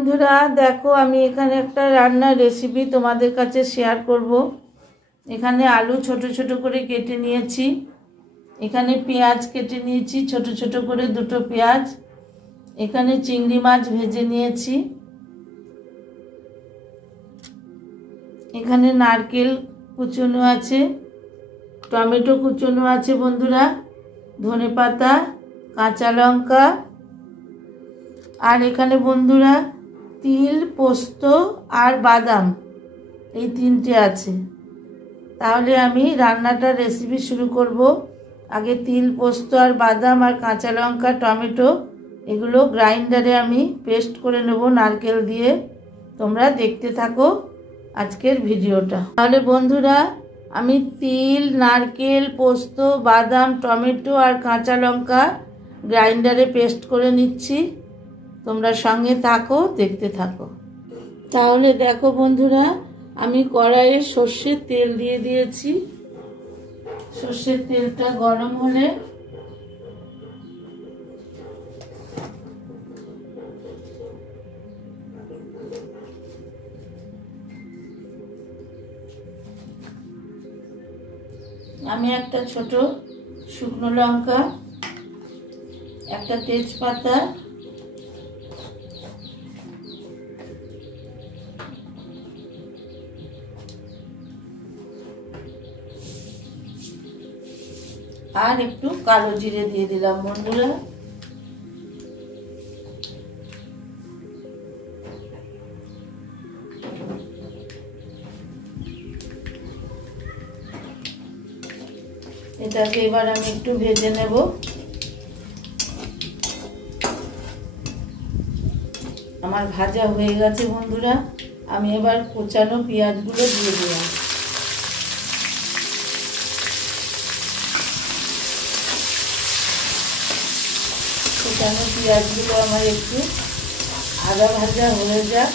বন্ধুরা দেখো আমি এখানে একটা রান্নার রেসিপি তোমাদের কাছে শেয়ার করব। এখানে আলু ছোট ছোট করে কেটে নিয়েছি, এখানে পেঁয়াজ কেটে নিয়েছি ছোট ছোট করে দুটো পেঁয়াজ, এখানে চিংড়ি মাছ ভেজে নিয়েছি, এখানে নারকেল কুচনো আছে, টমেটো কুচনো আছে বন্ধুরা, ধনেপাতা, কাঁচা লঙ্কা, আর এখানে বন্ধুরা তিল, পোস্ত আর বাদাম এই তিনটে আছে। তাহলে আমি রান্নাটার রেসিপি শুরু করব। আগে তিল, পোস্ত আর বাদাম আর কাঁচা লঙ্কা, টমেটো এগুলো গ্রাইন্ডারে আমি পেস্ট করে নেব নারকেল দিয়ে। তোমরা দেখতে থাকো আজকের ভিডিওটা। তাহলে বন্ধুরা আমি তিল, নারকেল, পোস্ত, বাদাম, টমেটো আর কাঁচা লঙ্কা গ্রাইন্ডারে পেস্ট করে নিচ্ছি। তোমরা সঙ্গে থাকো, দেখতে থাকো। তাহলে দেখো বন্ধুরা আমি কড়াইয়ে সর্ষের তেল দিয়ে দিয়েছি। সর্ষের তেলটা গরম হলে আমি একটা ছোট শুকনো লঙ্কা, একটা তেজপাতা, আর একটু কালো জিরে দিয়ে দিলাম বন্ধুরা। এটাকে এবার আমি একটু ভেজে নেব। আমার ভাজা হয়ে গেছে বন্ধুরা, আমি এবার কোচানো পেঁয়াজগুলো দিয়ে দিলাম। কোচানো পেঁয়াজগুলো আমার একটু আদা ভাজা হয়ে যাক।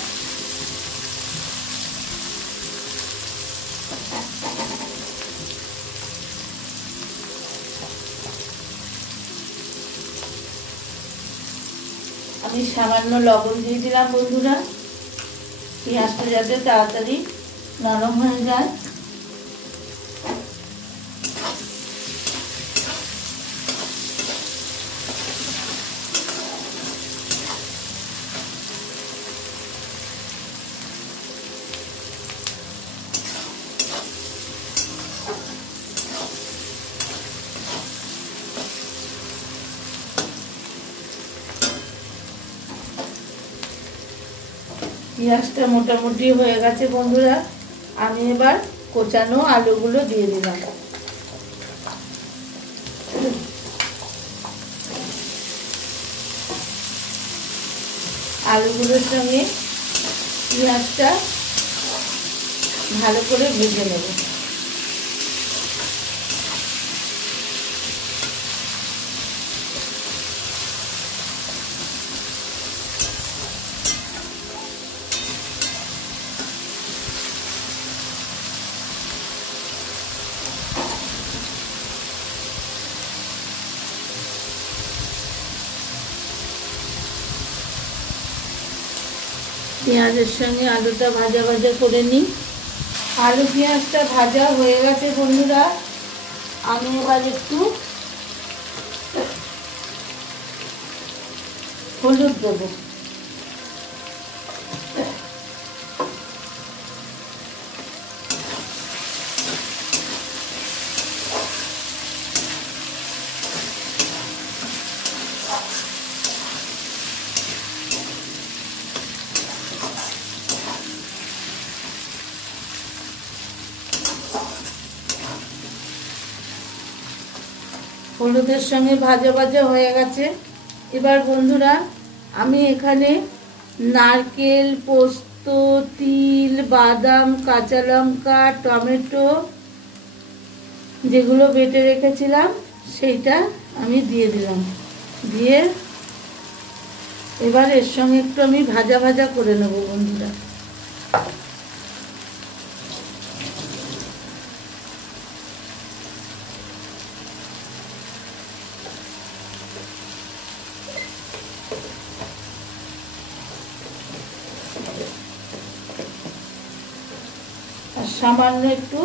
আমি সামান্য লবণ দিয়ে দিলাম বন্ধুরা, পেঁয়াজটা যাতে তাড়াতাড়ি নরম হয়ে যায়। পেঁয়াজটা মোটামুটি হয়ে গেছে বন্ধুরা, আমি এবার কোচানো আলুগুলো দিয়ে দিলাম। আলুগুলোর সঙ্গে পেঁয়াজটা ভালো করে ভেজে নেব। পেঁয়াজের সঙ্গে আলুটা ভাজা ভাজা করে নিই। আলু পেঁয়াজটা ভাজা হয়ে গেছে বন্ধুরা, আমি এবার একটু হলুদ দেবো। হলুদের সঙ্গে ভাজা ভাজা হয়ে গেছে। এবার বন্ধুরা আমি এখানে নারকেল, পোস্ত, তিল, বাদাম, কাঁচা লঙ্কা, টমেটো যেগুলো বেটে রেখেছিলাম সেইটা আমি দিয়ে দিলাম। দিয়ে এবার এর সঙ্গে একটু আমি ভাজা ভাজা করে নেব বন্ধুরা। সামান্য একটু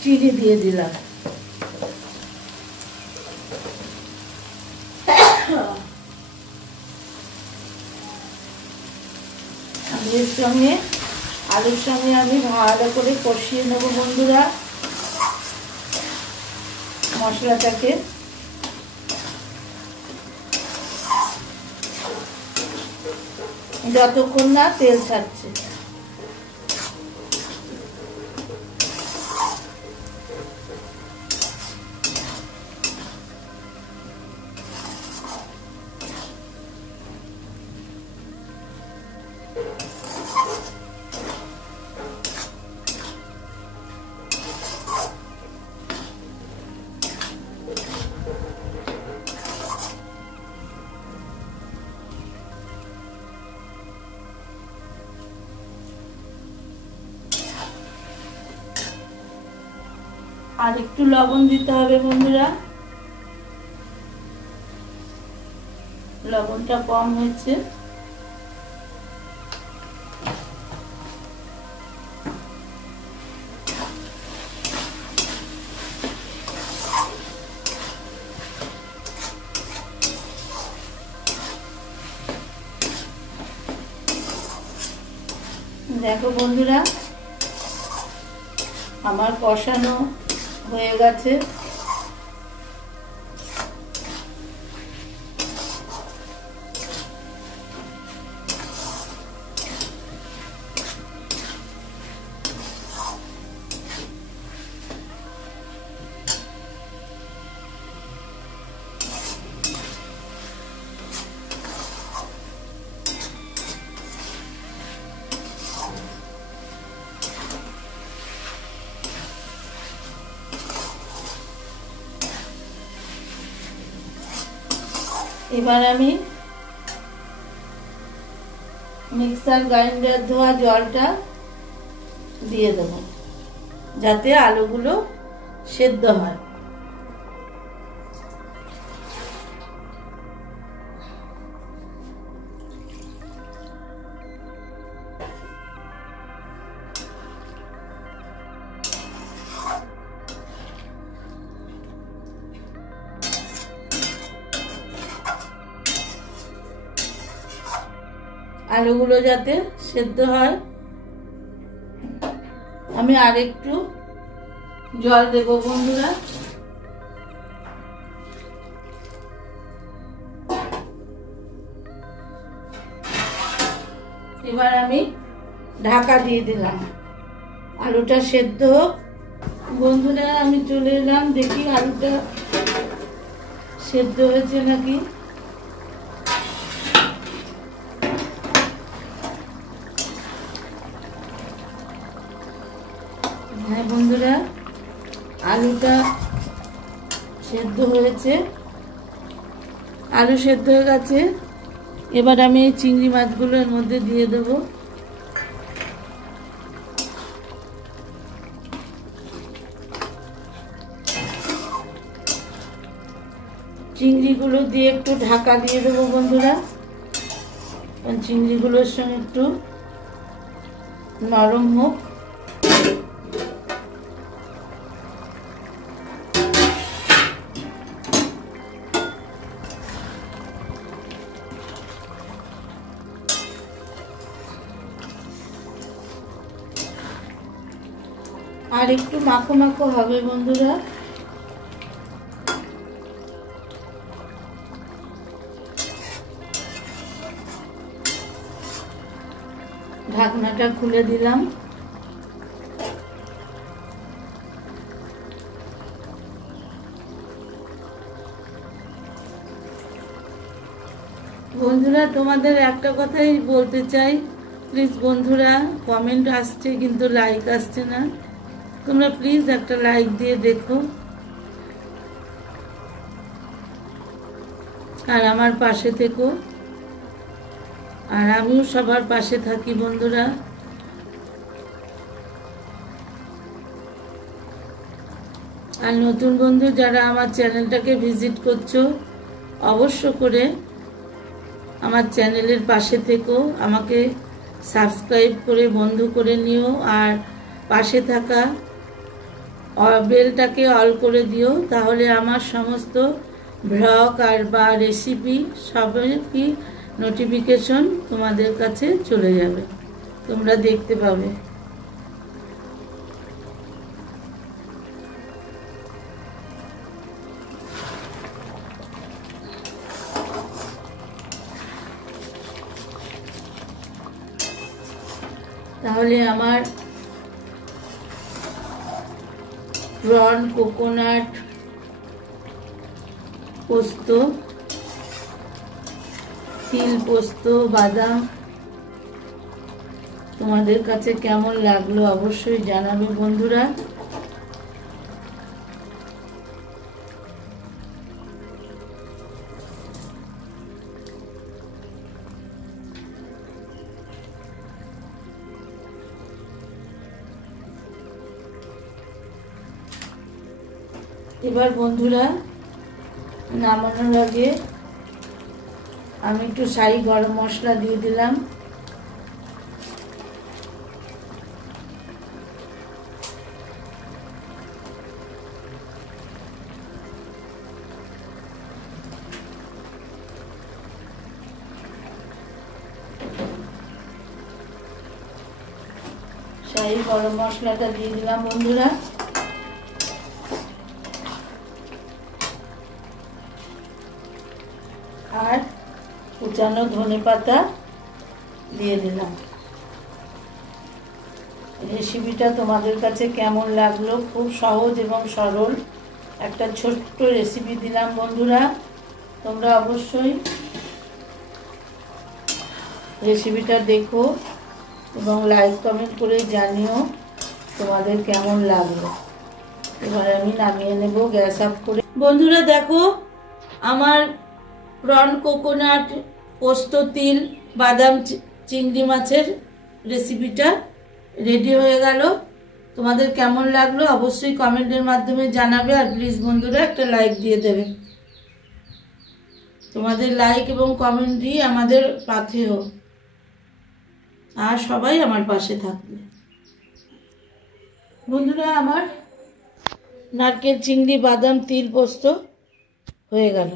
চিনি দিয়ে দিলাম। এর সঙ্গে আলুর সঙ্গে আমি ভালো করে কষিয়ে নেব বন্ধুরা মশলাটাকে। যতক্ষণ না তেল ছাড়ছে। আর একটু লবণ দিতে হবে বন্ধুরা, লবণটা কম হয়েছে। দেখো বন্ধুরা আমার কষানো হয়ে গেছে। এবার আমি মিক্সার গ্রাইন্ডার ধোয়া জলটা দিয়ে দেবো যাতে আলুগুলো সেদ্ধ হয়। আলুগুলো যাতে সেদ্ধ হয় আমি আরেকটু জল দেব বন্ধুরা। এবার আমি ঢাকা দিয়ে দিলাম আলুটা সেদ্ধ হোক। বন্ধুরা আমি চলে এলাম, দেখি আলুটা সেদ্ধ হয়েছে নাকি। হ্যাঁ বন্ধুরা আলুটা সেদ্ধ হয়েছে, আলু সেদ্ধ হয়ে গেছে। এবার আমি চিংড়ি মাছগুলো এর মধ্যে দিয়ে দেব। চিংড়িগুলো দিয়ে একটু ঢাকা দিয়ে দেবো বন্ধুরা, চিংড়িগুলোর সঙ্গে একটু নরম হোক। আর একটু মাখো মাখো হবে বন্ধুরা। ঢাকনাটা খুলে দিলাম। বন্ধুরা তোমাদের একটা কথাই বলতে চাই, প্লিজ বন্ধুরা কমেন্ট আসছে কিন্তু লাইক আসছে না। তোমরা প্লিজ একটা লাইক দিয়ে দেখো আর আমার পাশে থেকো। আর আমিও সবার পাশে থাকি বন্ধুরা। আর নতুন বন্ধু যারা আমার চ্যানেলটাকে ভিজিট করছো অবশ্য করে আমার চ্যানেলের পাশে থেকো, আমাকে সাবস্ক্রাইব করে বন্ধু করে নিও। আর পাশে থাকা বেলটাকে অল করে দিও, তাহলে আমার সমস্ত ব্লগ আর বা রেসিপি সবই নোটিফিকেশন তোমাদের কাছে চলে যাবে, তোমরা দেখতে পাবে। তাহলে আমার প্রন কোকোনাট পোস্ত, তিল পোস্ত, বাদাম তোমাদের কাছে কেমন লাগলো অবশ্যই জানাবে বন্ধুরা। এবার বন্ধুরা নামানোর আগে আমি একটু শাহি গরম মশলা দিয়ে দিলাম। শাহি গরম মশলাটা দিয়ে দিলাম বন্ধুরা। আর কুচানো ধনেপাতা দিয়ে দিলাম। রেসিপিটা তোমাদের কাছে কেমন লাগলো? খুব সহজ এবং সরল একটা ছোট্ট রেসিপি দিলাম বন্ধুরা। তোমরা অবশ্যই রেসিপিটা দেখো এবং লাইক কমেন্ট করে জানিও তোমাদের কেমন লাগলো। এবার আমি নামিয়ে নেব গ্যাস অফ করে। বন্ধুরা দেখো আমার প্রন কোকোনাট পোস্ত তিল বাদাম চিংড়ি মাছের রেসিপিটা রেডি হয়ে গেল। তোমাদের কেমন লাগলো অবশ্যই কমেন্টের মাধ্যমে জানাবে। আর প্লিজ বন্ধুরা একটা লাইক দিয়ে দেবে। তোমাদের লাইক এবং কমেন্টই আমাদের পাথেয়, আর সবাই আমার পাশে থাকবে। বন্ধুরা আমার নারকেল চিংড়ি বাদাম তিল পোস্ত হয়ে গেল।